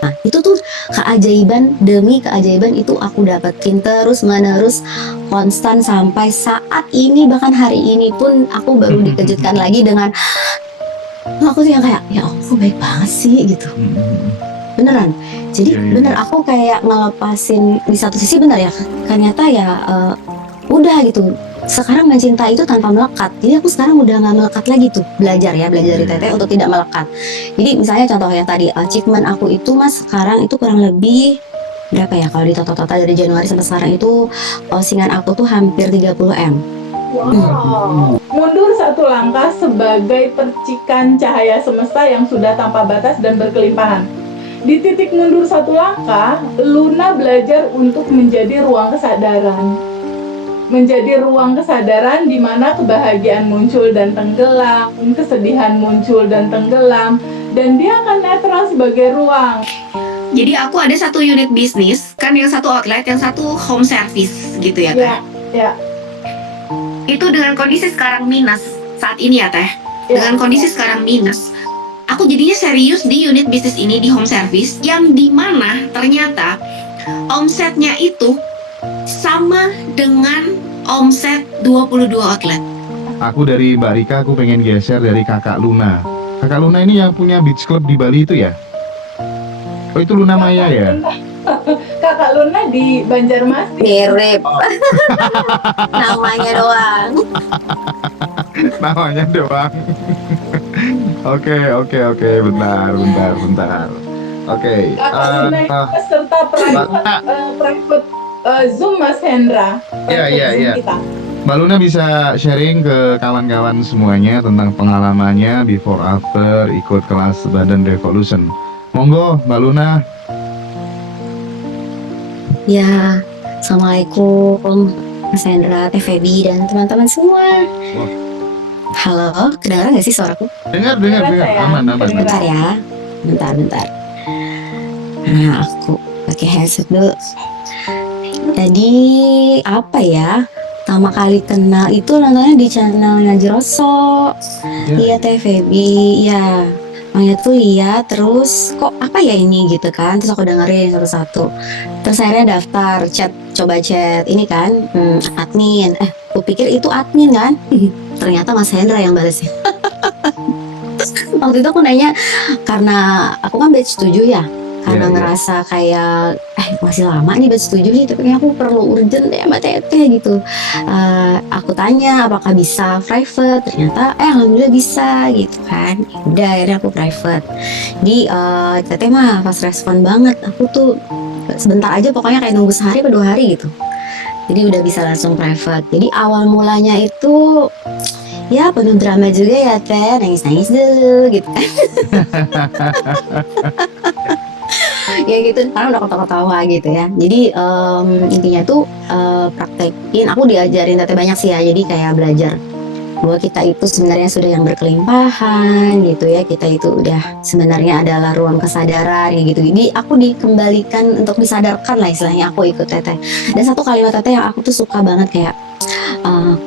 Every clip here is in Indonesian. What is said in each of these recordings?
Nah, itu tuh keajaiban demi keajaiban itu aku dapetin terus menerus konstan sampai saat ini, bahkan hari ini pun aku baru dikejutkan lagi dengan aku tuh yang kayak ya Allah kok baik banget sih gitu. Beneran. Jadi Iya, iya, bener iya. aku kayak ngelepasin di satu sisi bener ya ternyata ya udah gitu. Sekarang mencinta itu tanpa melekat. Jadi aku sekarang udah nggak melekat lagi tuh belajar dari Iya. teteh untuk tidak melekat. Jadi misalnya contoh yang tadi achievement aku itu mas sekarang itu kurang lebih berapa ya kalau di total dari Januari sampai sekarang itu postingan aku tuh hampir 30 M. Wow. Mundur satu langkah sebagai percikan cahaya semesta yang sudah tanpa batas dan berkelimpahan. Di titik mundur satu langkah, Luna belajar untuk menjadi ruang kesadaran. Menjadi ruang kesadaran di mana kebahagiaan muncul dan tenggelam, kesedihan muncul dan tenggelam, dan dia akan netral sebagai ruang. Jadi aku ada satu unit bisnis, kan yang satu outlet, yang satu home service gitu ya Teh? Ya. Itu dengan kondisi sekarang minus saat ini ya Teh? Dengan kondisi sekarang minus, aku jadinya serius di unit bisnis ini, di home service, yang dimana ternyata omsetnya itu sama dengan omset 22 outlet. Aku dari Mbak Rika, aku pengen geser dari Kakak Luna. Kakak Luna ini yang punya beach club di Bali itu ya? Oh itu Luna Maya ya? Kakak Luna di Banjarmasin. Mirip. Namanya doang. Namanya doang. Oke, bentar. Oke. Kakak Luna itu peserta private Zoom Mas Hendra. Iya. Kita. Mbak Luna bisa sharing ke kawan-kawan semuanya tentang pengalamannya before after ikut kelas Badan Revolution. Monggo Mbak Luna. Ya, assalamualaikum Mas Hendra, Teh Febi dan teman-teman semua. Wah. Halo, kedengaran nggak sih suaraku? Dengar. Sayang. Aman. Bentar ya, bentar. Nah, aku pakai headset dulu. Jadi apa ya? Pertama kali kenal itu nontonnya di channelnya Jeroso. Iya Teh Febi, ya. Makanya tuh lihat terus kok apa ya ini gitu kan, terus aku dengerin satu-satu. Terus akhirnya daftar coba chat ini kan admin. Aku pikir itu admin kan, ternyata Mas Hendra yang balesnya. Waktu itu aku nanya karena aku kan batch 7 ya, karena Iya. ngerasa kayak masih lama nih batch 7 nih, tapi aku perlu urgent deh sama teteh gitu. Aku tanya apakah bisa private, ternyata alhamdulillah bisa gitu kan. Udah akhirnya aku private. Jadi teteh mah pas respon banget, aku tuh sebentar aja pokoknya kayak nunggu sehari atau 2 hari gitu. Jadi udah bisa langsung private. Jadi awal mulanya itu ya penuh drama juga ya teh, nangis dulu gitu kan. Ya gitu, karena udah ketawa-ketawa gitu ya. Jadi intinya tuh praktekin, aku diajarin teteh banyak sih ya. Jadi kayak belajar bahwa kita itu sebenarnya sudah yang berkelimpahan gitu ya. Kita itu udah sebenarnya adalah ruang kesadaran gitu. Jadi aku dikembalikan untuk disadarkan lah istilahnya, aku ikut teteh. Dan satu kalimat teteh yang aku tuh suka banget kayak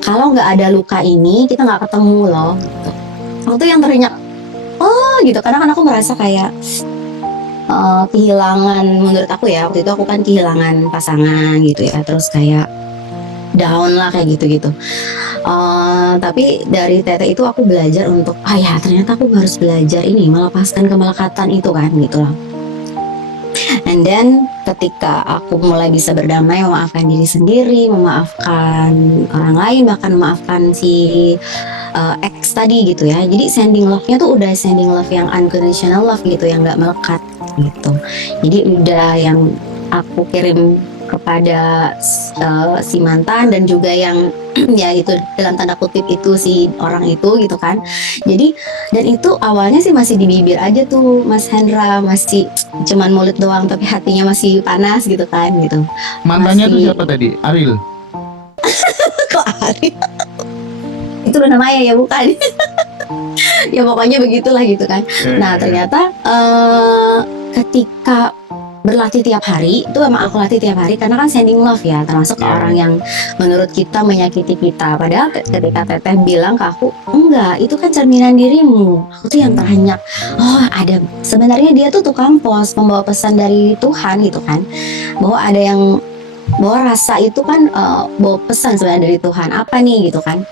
kalau nggak ada luka ini kita nggak ketemu loh gitu. Waktu yang teringat gitu, karena kan aku merasa kayak kehilangan, menurut aku ya waktu itu aku kan kehilangan pasangan gitu ya, terus kayak down lah kayak gitu. Tapi dari teteh itu aku belajar untuk ya ternyata aku harus belajar ini melepaskan kemelekatan itu kan gitu lah. And then ketika aku mulai bisa berdamai, memaafkan diri sendiri, memaafkan orang lain, bahkan memaafkan si ex tadi gitu ya. Jadi sending love-nya tuh udah sending love yang unconditional love gitu, yang gak melekat gitu. Jadi udah yang aku kirim kepada si mantan dan juga yang ya itu dalam tanda kutip itu si orang itu gitu kan. Jadi dan itu awalnya sih masih di bibir aja tuh Mas Hendra, masih cuman mulut doang tapi hatinya masih panas gitu kan gitu. Mantannya tuh siapa tadi? Ariel. Kok Ari? Itu Luna Maya ya bukan? Ya pokoknya begitulah gitu kan. Nah ternyata ketika berlatih tiap hari. Itu emang aku latih tiap hari karena kan sending love ya, termasuk ke Iya. orang yang menurut kita menyakiti kita. Padahal ketika teteh bilang ke aku, enggak, itu kan cerminan dirimu. Aku tuh yang terhenyak, oh ada, sebenarnya dia tuh tukang pos, membawa pesan dari Tuhan gitu kan, bahwa ada yang, bahwa rasa itu kan bawa pesan sebenarnya dari Tuhan, apa nih gitu kan.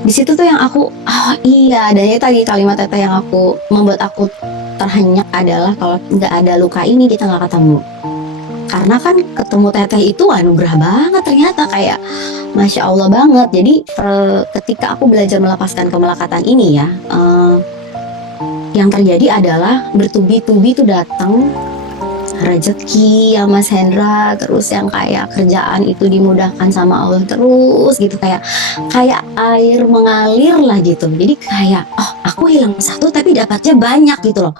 Di situ tuh yang aku, oh iya, dan itu tadi kalimat teteh yang aku membuat aku terhenyak adalah kalau nggak ada luka ini kita nggak ketemu. Karena kan ketemu teteh itu anugerah banget ternyata, kayak masya Allah banget. Jadi ketika aku belajar melepaskan kemelekatan ini ya, yang terjadi adalah bertubi-tubi tuh datang rezeki ya Mas Hendra, terus yang kayak kerjaan itu dimudahkan sama Allah terus gitu, kayak air mengalir lah gitu. Jadi kayak, oh aku hilang satu tapi dapatnya banyak gitu loh.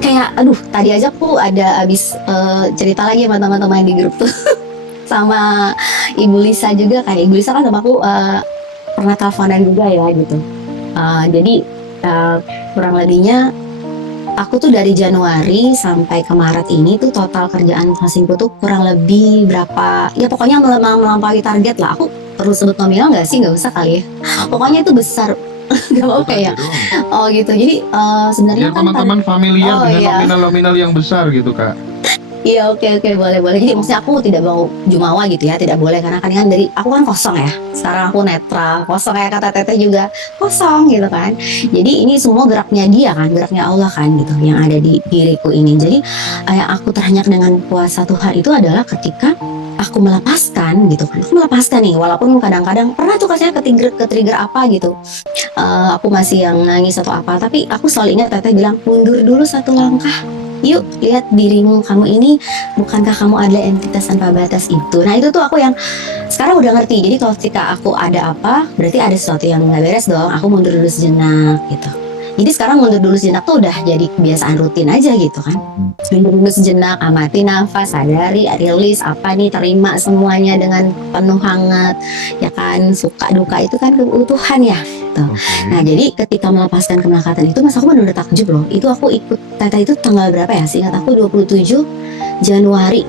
Kayak aduh, tadi aja aku ada abis cerita lagi sama teman-teman di grup tuh sama Ibu Lisa juga, kayak Ibu Lisa kan sama aku pernah teleponan juga ya gitu. Jadi kurang lebihnya aku tuh dari Januari sampai ke Maret ini tuh total kerjaan closingku tuh kurang lebih berapa, ya pokoknya melampaui target lah. Aku perlu sebut nominal nggak sih? Nggak usah kali ya. Pokoknya itu besar. Gak apa-apa ya. Oh gitu. Jadi sebenarnya Biar kan teman-teman familiar Oh, dengan iya. nominal-nominal yang besar gitu Kak. iya, oke boleh. Jadi maksudnya aku tidak mau jumawa gitu ya, tidak boleh, karena kan dari aku kan kosong ya. Sekarang aku netral, kosong, kayak kata teteh juga kosong gitu kan. Jadi ini semua geraknya dia kan, geraknya Allah kan gitu yang ada di diriku ini. Jadi yang aku terhenyak dengan puasa Tuhan itu adalah ketika aku melepaskan gitu kan. Aku melepaskan nih, walaupun kadang-kadang pernah tuh kasihnya ke trigger apa gitu. Aku masih yang nangis atau apa, tapi aku selalu ingat teteh bilang, mundur dulu satu langkah. Yuk lihat dirimu, kamu ini bukankah kamu adalah entitas tanpa batas itu. Nah itu tuh aku yang sekarang udah ngerti. Jadi kalau ketika aku ada apa, berarti ada sesuatu yang nggak beres dong, aku mundur dulu sejenak gitu. Jadi sekarang mundur dulu sejenak tuh udah jadi kebiasaan rutin aja gitu kan. Mundur dulu sejenak, amati nafas, sadari, rilis apa nih, terima semuanya dengan penuh hangat ya kan. Suka duka itu kan keutuhan ya. Nah jadi ketika melepaskan kemelekatan itu, mas aku benar-benar takjub loh. Itu aku ikut teteh itu tanggal berapa ya, seingat aku 27 Januari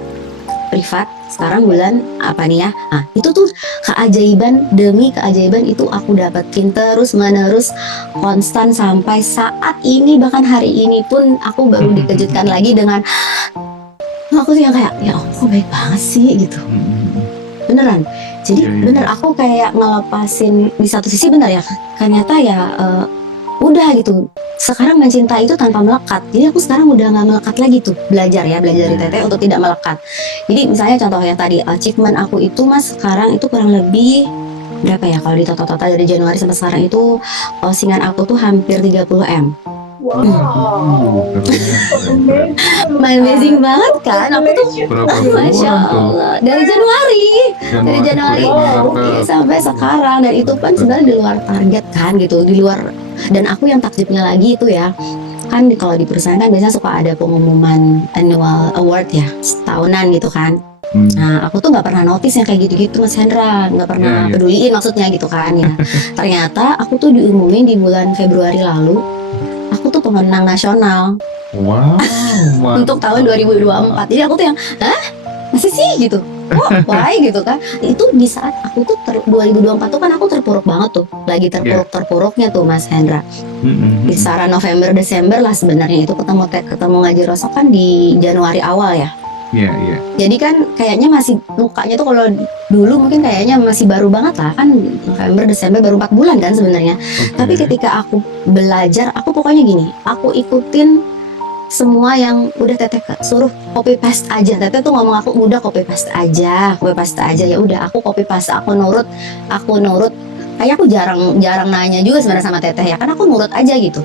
privat. Sekarang bulan apa nih ya. Nah itu tuh keajaiban demi keajaiban itu aku dapetin terus menerus, konstan sampai saat ini. Bahkan hari ini pun aku baru dikejutkan lagi dengan aku tuh yang kayak, ya Allah kok baik banget sih gitu. Beneran. Jadi bener aku kayak ngelepasin di satu sisi, bener ya, ternyata ya udah gitu. Sekarang mencintai itu tanpa melekat. Jadi aku sekarang udah nggak melekat lagi tuh, belajar dari teteh untuk tidak melekat. Jadi misalnya contohnya tadi achievement aku itu mas, sekarang itu kurang lebih berapa ya kalau ditotal-total dari Januari sampai sekarang itu postingan aku tuh hampir 30M. Wow. Amazing banget kan? Aku tuh Berapa Masya bulan tuh? Allah, dari Januari Wow. sampai sekarang, dan itu kan sebenarnya di luar target kan gitu, di luar. Dan aku yang takjubnya lagi itu ya kan, kalau di perusahaan kan biasanya suka ada pengumuman annual award ya, setahunan gitu kan. Nah aku tuh nggak pernah notice yang kayak gitu-gitu mas Hendra, nggak pernah Iya. peduliin maksudnya gitu kan ya. Ternyata aku tuh diumumin di bulan Februari lalu, aku tuh pemenang nasional Wow. untuk tahun 2024. Jadi aku tuh yang, hah? Masih sih gitu? Oh, why gitu kan? Itu di saat aku tuh 2024 tuh kan aku terpuruk banget tuh, lagi terpuruknya tuh Mas Hendra. Kisaran November Desember lah sebenarnya itu ketemu ngaji rosok kan di Januari awal ya. Iya. Jadi kan kayaknya masih lukanya tuh, kalau dulu mungkin kayaknya masih baru banget lah kan, November Desember baru 4 bulan kan sebenarnya. Tapi ketika aku belajar, aku pokoknya gini, aku ikutin semua yang udah teteh suruh copy paste aja. Teteh tuh ngomong aku udah copy paste aja. Ya udah aku copy paste, aku nurut. Kayak aku jarang nanya juga sebenarnya sama teteh ya, kan aku nurut aja gitu.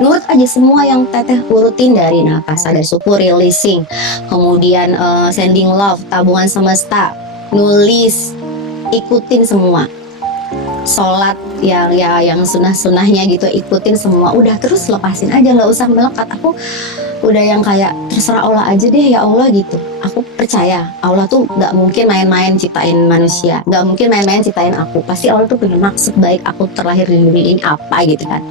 Nurut aja semua yang teteh urutin, dari nafas, sadar syukur, releasing, kemudian sending love, tabungan semesta, nulis, ikutin semua. Sholat yang sunah-sunahnya gitu, ikutin semua. Udah, terus lepasin aja, nggak usah melekat. Aku udah yang kayak terserah Allah aja deh ya Allah gitu. Aku percaya Allah tuh nggak mungkin main-main ciptain manusia, nggak mungkin main-main ciptain aku. Pasti Allah tuh punya maksud baik aku terlahir di dunia ini apa gitu kan.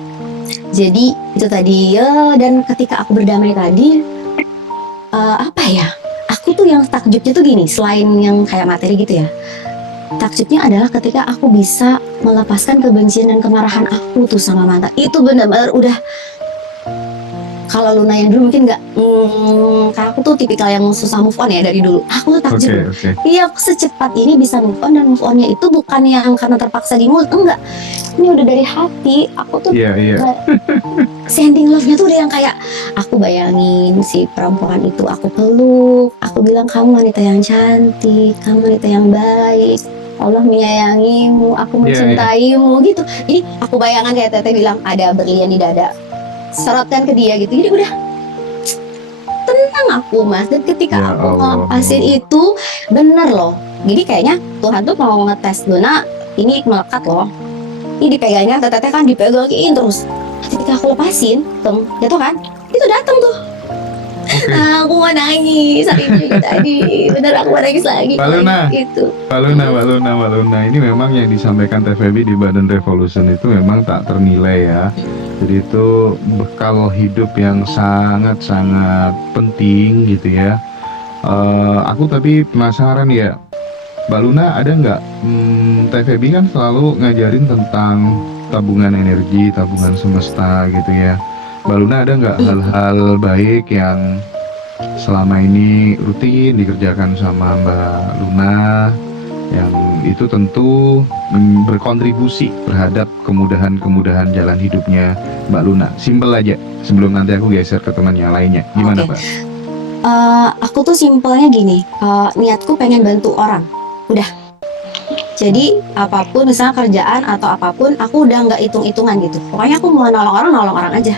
Jadi itu tadi ya. Dan ketika aku berdamai tadi, apa ya, aku tuh yang takjubnya tuh gini, selain yang kayak materi gitu ya, takjubnya adalah ketika aku bisa melepaskan kebencian dan kemarahan aku tuh sama mantan. Itu benar-benar udah, kalau Luna yang dulu mungkin nggak, karena aku tuh tipikal yang susah move on ya dari dulu. Aku tuh takjub. Oke. Iya, aku secepat ini bisa move on, dan move onnya itu bukan yang karena terpaksa di mulut, enggak. Ini udah dari hati. Aku tuh Iya. sending love-nya tuh udah yang kayak aku bayangin si perempuan itu, aku peluk, aku bilang kamu wanita yang cantik, kamu wanita yang baik, Allah menyayangimu, aku Iya. mencintaimu gitu. Jadi aku bayangkan kayak Teteh bilang ada berlian di dada, serotkan ke dia gitu. Jadi udah tenang aku Mas. Dan ketika Ya aku Allah. ngelepasin itu bener loh. Jadi kayaknya Tuhan tuh mau ngetes Luna, ini melekat loh. Ini dipegangnya, Teteh kan dipegangin terus. Ketika aku lepasin, jatuh kan, itu datang tuh. Oke. Aku mau nangis hari ini tadi, bener aku mau nangis lagi. Mbak Luna. Itu. Mbak Luna, ini memang yang disampaikan Teh Feby di Badan Revolution itu memang tak ternilai ya. Jadi itu bekal hidup yang sangat-sangat penting gitu ya. Aku tapi penasaran ya, Mbak Luna ada nggak, Teh Feby kan selalu ngajarin tentang tabungan energi, tabungan semesta gitu ya. Mbak Luna ada nggak hal-hal baik yang selama ini rutin dikerjakan sama Mbak Luna yang itu tentu berkontribusi terhadap kemudahan-kemudahan jalan hidupnya Mbak Luna? Simpel aja sebelum nanti aku geser ke teman yang lainnya. Gimana Oke. Mbak? Aku tuh simpelnya gini, niatku pengen bantu orang, udah. Jadi apapun, misalnya kerjaan atau apapun, aku udah nggak hitung-hitungan gitu. Pokoknya aku mau nolong orang aja.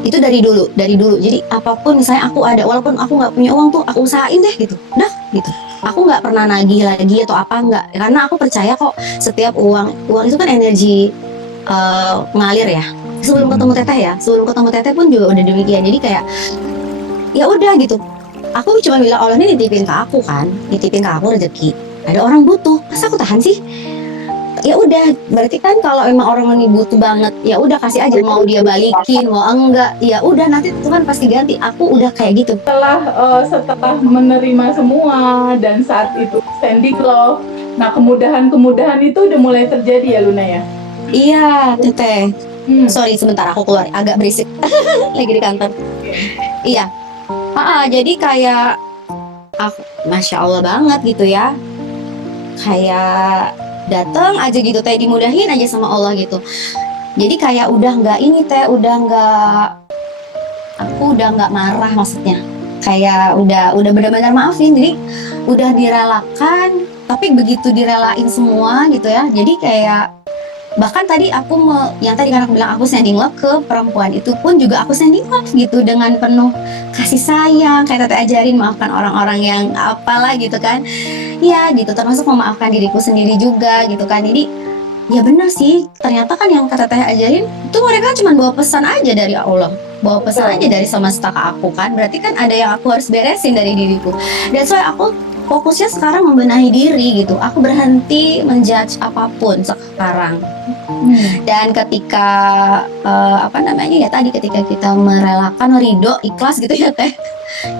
Itu dari dulu. Jadi apapun, misalnya aku ada, walaupun aku nggak punya uang tuh, aku usahain deh gitu. Udah gitu. Aku nggak pernah nagih lagi atau apa, nggak. Karena aku percaya kok setiap uang itu kan energi ngalir ya. Sebelum ketemu Teteh pun juga udah demikian. Jadi kayak ya udah gitu. Aku cuma bilang Allah ini nitipin ke aku rezeki. Ada orang butuh, masa aku tahan sih? Ya udah, berarti kan kalau emang orang ini butuh banget, ya udah kasih aja, mau dia balikin, mau enggak, ya udah nanti Tuhan pasti ganti. Aku udah kayak gitu. Setelah menerima semua dan saat itu standing love, nah kemudahan itu udah mulai terjadi ya Luna ya? Iya, Teteh. Sorry sebentar aku keluar, agak berisik. Lagi di kantor. Iya. Jadi kayak Masya Allah banget gitu ya. Kayak datang aja gitu Teh, dimudahin aja sama Allah gitu. Jadi kayak udah nggak ini Teh, aku udah nggak marah maksudnya. Kayak udah benar-benar maafin. Jadi udah direlakan, tapi begitu direlain semua gitu ya. Jadi kayak bahkan tadi yang tadi kan aku bilang aku sending love ke perempuan itu pun juga aku sending love gitu dengan penuh kasih sayang, kayak Teteh ajarin maafkan orang-orang yang apalah gitu kan. Ya gitu, termasuk memaafkan diriku sendiri juga gitu kan. Jadi ya bener sih, ternyata kan yang kata Teteh ajarin itu mereka cuma bawa pesan aja dari Allah, bawa pesan aja dari semesta ke aku kan. Berarti kan ada yang aku harus beresin dari diriku. Dan soalnya aku fokusnya sekarang membenahi diri gitu. Aku berhenti menjudge apapun sekarang. Dan ketika ketika kita merelakan, ridho, ikhlas gitu ya Teh,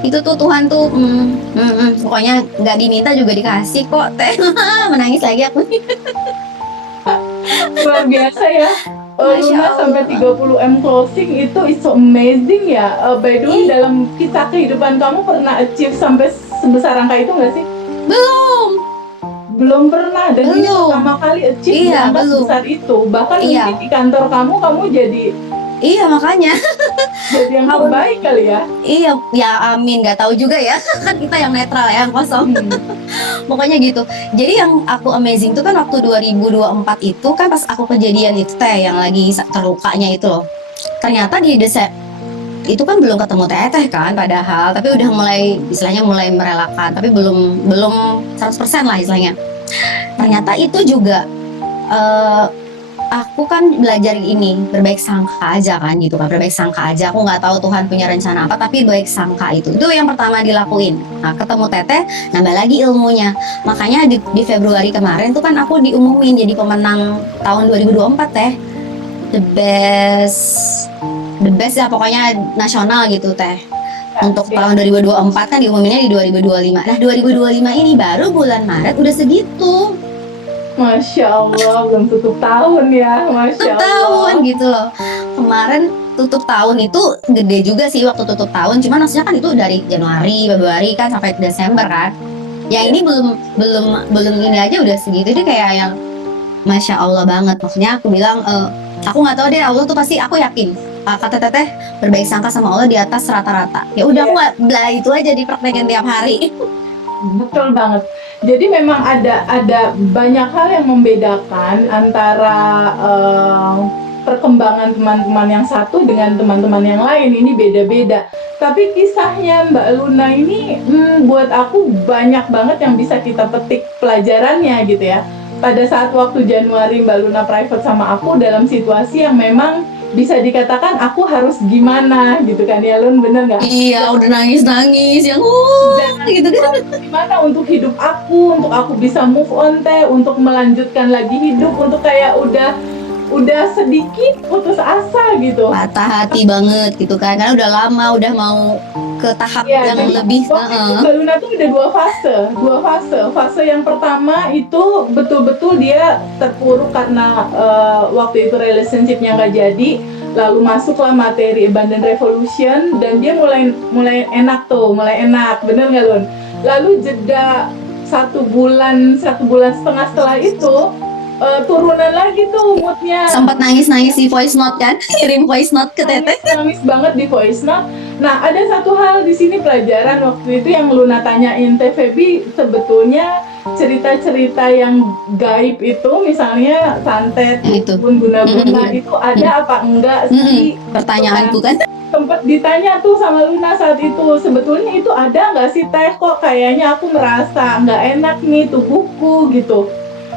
itu tuh Tuhan tuh pokoknya nggak diminta juga dikasih kok Teh. Menangis lagi aku. Luar biasa ya. Masya Luna Allah. sampai 30M closing itu is so amazing ya. By the way, dalam kisah kehidupan kamu pernah achieve sampai sebesar angka itu nggak sih? Belum pernah, dan ini Belum. pertama kali achieve di Iya, angka belum. sebesar itu. Bahkan Iya. mungkin di kantor kamu jadi Iya makanya. yang terbaik kali ya. Iya, ya amin, nggak tahu juga ya. Kan kita yang netral ya, yang kosong. Pokoknya gitu. Jadi yang aku amazing tuh kan waktu 2024 itu kan pas aku kejadian itu Teh yang lagi terlukanya itu loh. Ternyata di itu kan belum ketemu Teteh kan padahal, tapi udah mulai istilahnya mulai merelakan, tapi belum 100% lah istilahnya. Ternyata itu juga aku kan belajar ini berbaik sangka aja kan gitu kan, berbaik sangka aja. Aku nggak tahu Tuhan punya rencana apa, tapi baik sangka itu yang pertama dilakuin. Nah ketemu Teteh nambah lagi ilmunya. Makanya di Februari kemarin tuh kan aku diumumin jadi pemenang tahun 2024 Teh, the best the best ya pokoknya nasional gitu teh. Untuk Ya. tahun 2024 kan diumuminnya di 2025. Nah 2025 ini baru bulan Maret udah segitu. Masya Allah, belum tutup tahun ya, Masya Tutup Allah. tahun gitu loh. Kemarin tutup tahun itu gede juga sih waktu tutup tahun. Cuman maksudnya kan itu dari Januari, Februari kan sampai Desember kan. Yang ini belum ini aja udah segitu. Itu kayak yang Masya Allah banget. Maksudnya aku bilang aku nggak tahu deh, Allah tuh pasti, aku yakin kata teteh berbaik sangka sama Allah di atas rata-rata. Ya udah aku nggak belah itu aja dipraktekin tiap hari. Betul banget. Jadi memang ada banyak hal yang membedakan antara perkembangan teman-teman yang satu dengan teman-teman yang lain. Ini beda-beda. Tapi kisahnya Mbak Luna ini buat aku banyak banget yang bisa kita petik pelajarannya gitu ya. Pada saat waktu Januari Mbak Luna private sama aku dalam situasi yang memang bisa dikatakan aku harus gimana gitu kan ya Lun, bener nggak? Iya, udah nangis yang gitu kan. Gimana untuk hidup aku, untuk aku bisa move on teh, untuk melanjutkan lagi hidup, untuk kayak udah sedikit putus asa gitu. Patah hati banget gitu kan. Karena udah lama, udah mau ke tahap Iya, yang jadi lebih. waktu itu Mbak Luna tuh udah dua fase. Fase yang pertama itu betul-betul dia terpuruk karena waktu itu relationship-nya nggak jadi. Lalu masuklah materi Abundant Revolution dan dia mulai enak, bener nggak Lun? Lalu jeda 1 bulan setengah setelah itu turunan lagi tuh moodnya. Sempat nangis-nangis di voice note kan. Kirim voice note ke teteh. Nangis banget di voice note. Nah, ada satu hal di sini pelajaran waktu itu yang Luna tanyain Teh Feby, sebetulnya cerita-cerita yang gaib itu misalnya santet Itu. pun guna-guna itu ada apa enggak sih? Pertanyaanku kan. Sempat ditanya tuh sama Luna saat itu, sebetulnya itu ada nggak sih Teh, kok kayaknya aku merasa nggak enak nih tubuhku gitu.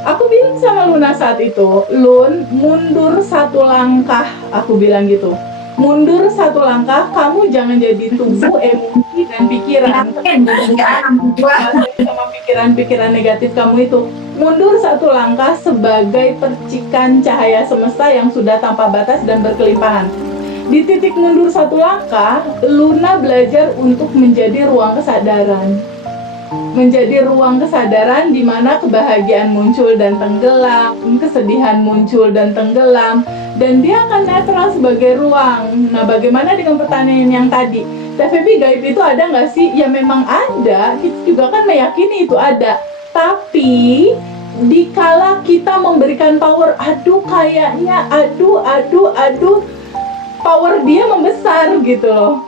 Aku bilang sama Luna saat itu, Lun, mundur 1 langkah, aku bilang gitu. Mundur 1 langkah, kamu jangan jadi tubuh, emosi, dan pikiran. Sama pikiran-pikiran negatif kamu itu. Mundur 1 langkah sebagai percikan cahaya semesta yang sudah tanpa batas dan berkelimpahan. Di titik mundur 1 langkah, Luna belajar untuk menjadi ruang kesadaran. Menjadi ruang kesadaran di mana kebahagiaan muncul dan tenggelam, kesedihan muncul dan tenggelam, dan dia akan netral sebagai ruang. Nah, bagaimana dengan pertanyaan yang tadi? Teh Feby, gaib itu ada nggak sih? Ya memang ada, kita juga kan meyakini itu ada. Tapi dikala kita memberikan power, kayaknya, power dia membesar gitu loh.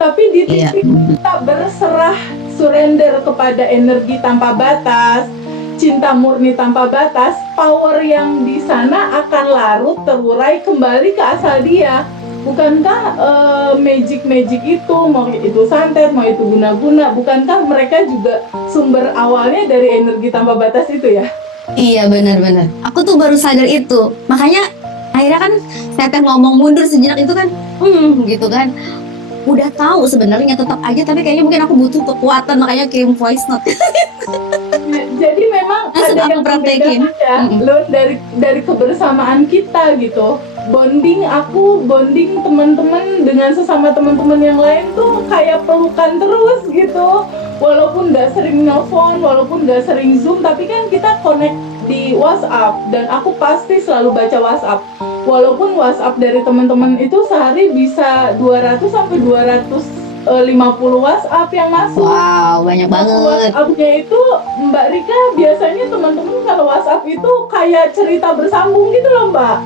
Tapi di titik kita berserah, surrender kepada energi tanpa batas, cinta murni tanpa batas, power yang di sana akan larut, terurai kembali ke asal dia. Bukankah magic itu, mau itu santet, mau itu guna-guna, bukankah mereka juga sumber awalnya dari energi tanpa batas itu ya? Iya, benar-benar. Aku tuh baru sadar itu. Makanya akhirnya kan teteh ngomong mundur sejenak itu kan, gitu kan. Udah tahu sebenarnya tetap aja, tapi kayaknya mungkin aku butuh kekuatan, makanya kirim voice note. Jadi memang Langsung ada aku yang praktekin. berbeda ya, Lun, dari kebersamaan kita gitu. Bonding teman-teman dengan sesama teman-teman yang lain tuh kayak pelukan terus gitu. Walaupun nggak sering nelfon, walaupun nggak sering zoom, tapi kan kita connect di WhatsApp dan aku pasti selalu baca WhatsApp. Walaupun WhatsApp dari teman-teman itu sehari bisa 200 sampai 250 WhatsApp yang masuk. Wow, banyak banget. WhatsApp-nya itu Mbak Rika, biasanya teman-teman kalau WhatsApp itu kayak cerita bersambung gitu loh Mbak.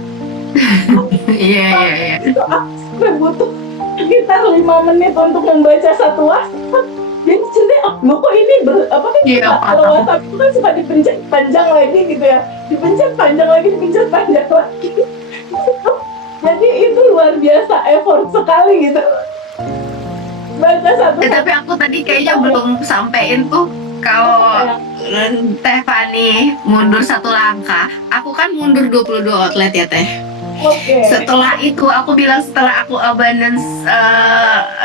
Iya. Itu aku sampai butuh sekitar 5 menit untuk membaca 1 WhatsApp. Jadi cerita, loh kok ini kalau WhatsApp itu kan suka dipencet panjang lagi gitu ya, dipencet panjang lagi. Jadi itu luar biasa effort sekali gitu. Baca 1. Tapi aku tadi kayaknya belum sampein tuh kalau Teh Fani mundur 1 langkah. Aku kan mundur 22 outlet ya Teh. Oke. Setelah itu aku bilang setelah aku abundance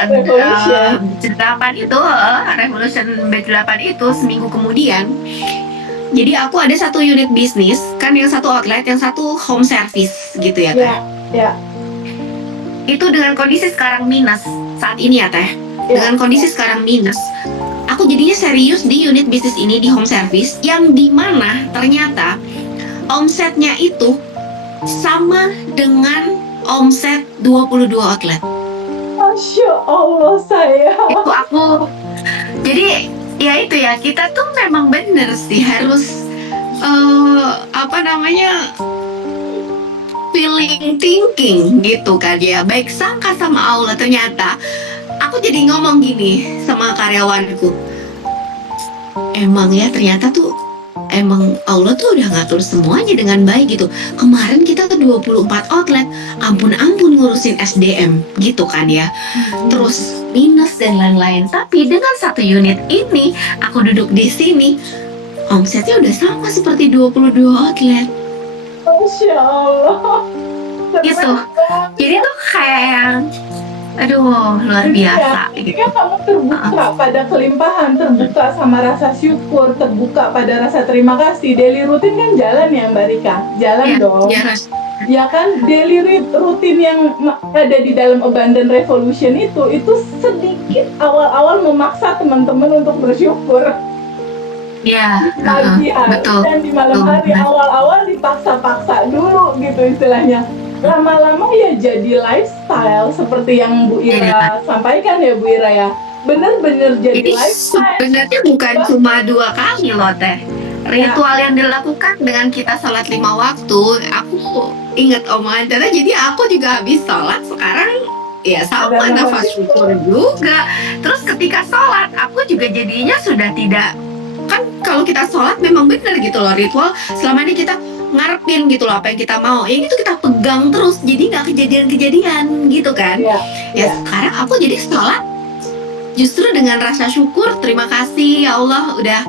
Revolution. 8 itu Revolution batch 8 itu seminggu kemudian. Jadi aku ada 1 unit bisnis, kan yang 1 outlet, yang 1 home service gitu ya Teh. Ya. itu dengan kondisi sekarang minus saat ini ya Teh. Ya. Dengan kondisi sekarang minus, aku jadinya serius di unit bisnis ini di home service yang dimana ternyata omsetnya itu sama dengan omset 22 outlet. Masya Allah sayang. Itu aku, jadi ya itu ya, kita tuh memang bener sih harus feeling thinking gitu kan ya, baik sangka sama Allah. Ternyata aku jadi ngomong gini sama karyawanku, emang ya ternyata tuh emang Allah tuh udah ngatur semuanya dengan baik gitu. Kemarin kita tuh 24 outlet, ampun ngurusin SDM gitu kan ya, terus minus dan lain-lain. Tapi dengan satu unit ini, aku duduk di sini, omsetnya udah sama seperti 22 outlet Masya Allah. gitu. Jadi tuh kayak yang, aduh luar biasa gitu. Ketika kamu terbuka pada kelimpahan, terbuka sama rasa syukur, terbuka pada rasa terima kasih, daily rutin kan jalan ya Mbak Rika? Jalan dong. Ya, Ya kan, daily rutin yang ada di dalam Abundant Revolution itu sedikit awal-awal memaksa teman-teman untuk bersyukur. ya, Pagi hari betul. dan di malam hari, Betul. awal-awal dipaksa-paksa dulu gitu istilahnya. Lama-lama ya jadi lifestyle seperti yang Bu Ira sampaikan ya Bu Ira ya. Bener-bener jadi Jadi lifestyle. sebenarnya bukan cuma 2 kali loh Teh. Ritual yang dilakukan dengan kita sholat 5 waktu, aku inget omongan Tete, jadi aku juga habis sholat sekarang ya sama Ada nafas nafas syukur juga. Terus ketika sholat, aku juga jadinya sudah tidak, kan kalau kita sholat memang benar gitu loh, ritual selama ini kita ngarepin gitu loh apa yang kita mau, ya itu kita pegang terus, jadi nggak kejadian-kejadian gitu kan. Ya, Ya sekarang aku jadi sholat justru dengan rasa syukur, terima kasih ya Allah udah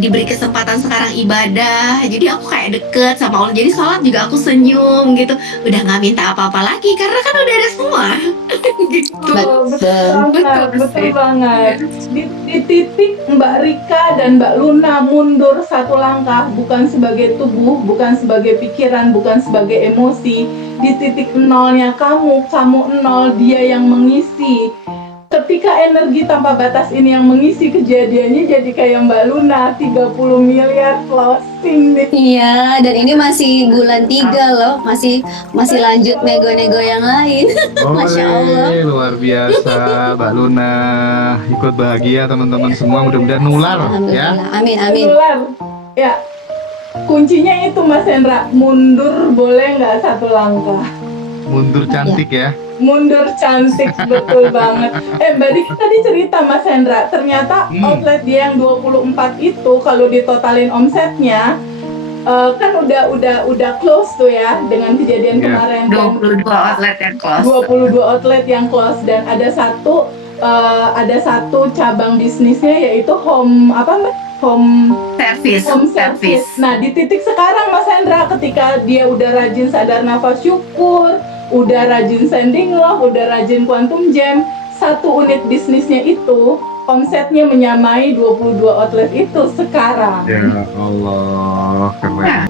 diberi kesempatan sekarang ibadah. Jadi aku kayak deket sama Allah, jadi sholat juga aku senyum gitu, udah nggak minta apa-apa lagi karena kan udah ada semua gitu. betul banget. Di titik Mbak Rika dan Mbak Luna mundur satu langkah, bukan sebagai tubuh, bukan sebagai pikiran, bukan sebagai emosi. Di titik nolnya kamu nol, dia yang mengisi. Ketika energi tanpa batas ini yang mengisi, kejadiannya jadi kayak Mbak Luna, 30 miliar closing deh. Iya, dan ini masih bulan 3 loh, masih lanjut nego-nego yang lain. Masya Allah. Luar biasa Mbak Luna, ikut bahagia teman-teman semua, mudah-mudahan nular ya. Alhamdulillah. Amin. Nular. Ya, kuncinya itu Mas Hendra, mundur boleh nggak satu langkah? Mundur cantik ya. Mundur cantik, betul banget. Mbak Diki tadi cerita Mas Hendra, ternyata outlet dia yang 24 itu kalau ditotalin omsetnya kan udah close tuh ya dengan kejadian kemarin. 22 outlet yang close. 22 outlet yang close, dan ada satu cabang bisnisnya yaitu home service. Nah, di titik sekarang Mas Hendra, ketika dia udah rajin sadar nafas syukur, udah rajin sending love, udah rajin quantum jam, satu unit bisnisnya itu omsetnya menyamai 22 outlet itu sekarang. Ya Allah, keren.